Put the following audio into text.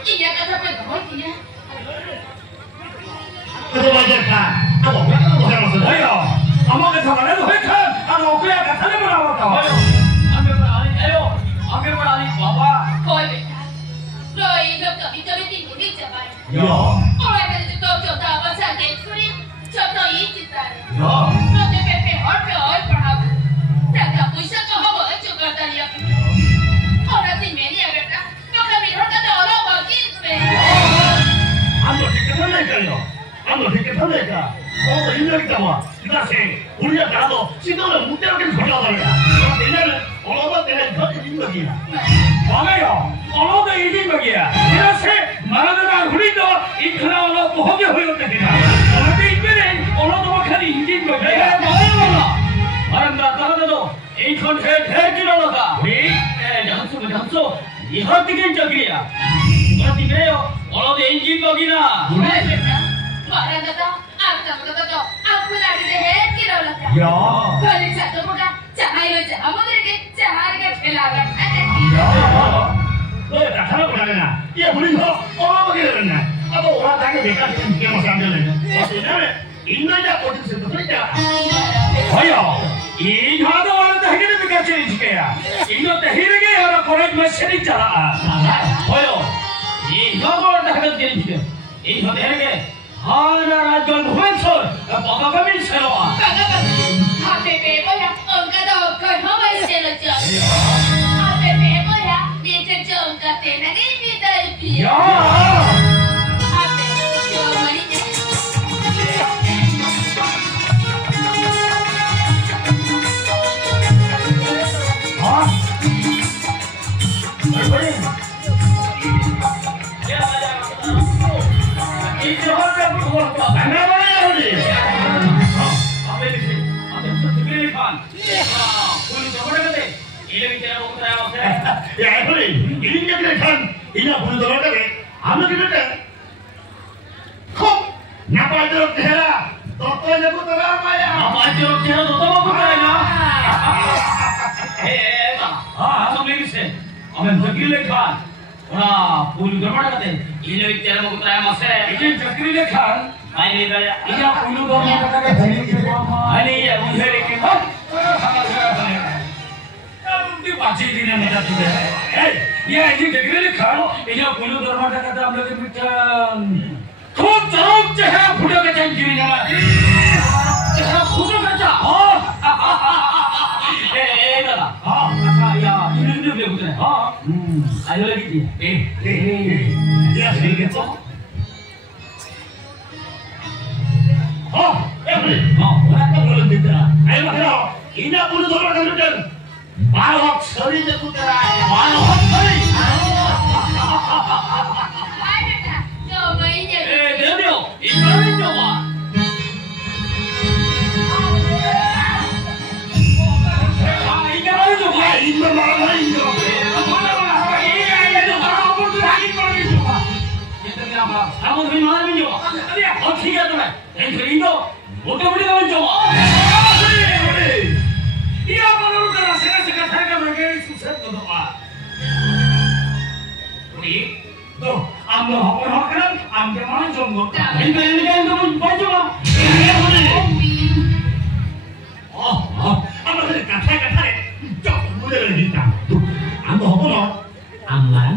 Iya kata betul iya. 그거 맞을까? 또 왜또 잘못을 해요? 아마가 저번에도 회칸 안 오그야 같은 거 나왔다. 안경을 아니에요. 안경을 아니 봐봐. Thôi betul. Rồi gặp gặp đi cho biết tin của đi trở về. 야, Ôi bây giờ tôi cho tao vào sang cái free cho tôi ý chỉ ta. 야, Rồi cái bé hỏi bảo. Rằng gặp tôi sẽ có họ ở chỗ gần đây à. Họ đã tìm mẹ nhà vậy đó. Nó không bị nó đã đổ lo vào kia về. 아무 새끼 털릴까요? 아무 새끼 털릴까? 인력 있다고. 그다시 우리가 나도 시도를 못 되게 돌아가야. 왜냐면 어느 때는 더 인력이야. 봐봐요. 어느도 이진국이야. 그래서 말하는 우리도 이크라우로 호게 호였다니까. 어느 인간은 어느도 못하는 인진국이야. 말한다 따라도 이컨 해기로다. 우리 장수 이거 되게 적이야. 어디 그래요? 어느도 인진국이나. Thôi betul. Barang kata, aku kata, aku lagi deh kira lah. 야, Kalau jatuh muka, jangan lo jangan mau deh, jangan ke pelagan. 야, 너왜 나타나고 나가나? 얘 우리서 어머게 되었나? 아빠 오라당에 내가 지금 기억을 삼겨내네. 왜냐면 인간이야 어디서 그러니까. 어여 이 하도 와는데 해결되니까 제일지게야. 이것도 해결게 하나 보내주면 세리잖아. 어여 이 하도 와는데 해결되니까. 이 하도 해결게 하나라 결국에서 뻗어가면 새로워. Bebe boleh, engkau dah kau hamil selajar. Bebe boleh, dia cakap engkau tenang ini dah biar. 야! Bebe, jom ni. 아? 이제 화장 그걸 또 나가봐야 하지. 야, 그래. 인력이를 간 이나 부르더라도 아무리 그래. 콕! 나빠지럽게 해라. 너 떠내고 떠나봐야. Ya, ini jadi kan, ini puluh dorma kata ambil kemudian. Kau jauh cahaya budak kecil gini nama. Cahaya budak kecil. Oh, dah. Ya, ini dia budak. Ayo lagi. Ya, sedikit tu. Orang tak boleh bicara. Ayo makna, ini puluh dorma kemudian. Malak seri je tu terai. Malak seri. Hai beta, jom ni je. Dia dia, ini coba. Ini mana ini? Kamu tu mana minjau? Oh tiga tu lah. Yang kerindo, bukan boleh minjau. Iya baru dah sekarang harga mereka susah tu doa. Ui, tu, ambil apa kan? Ambil mana jombo? Ini kan tu baju lah. ambil apa? Ambil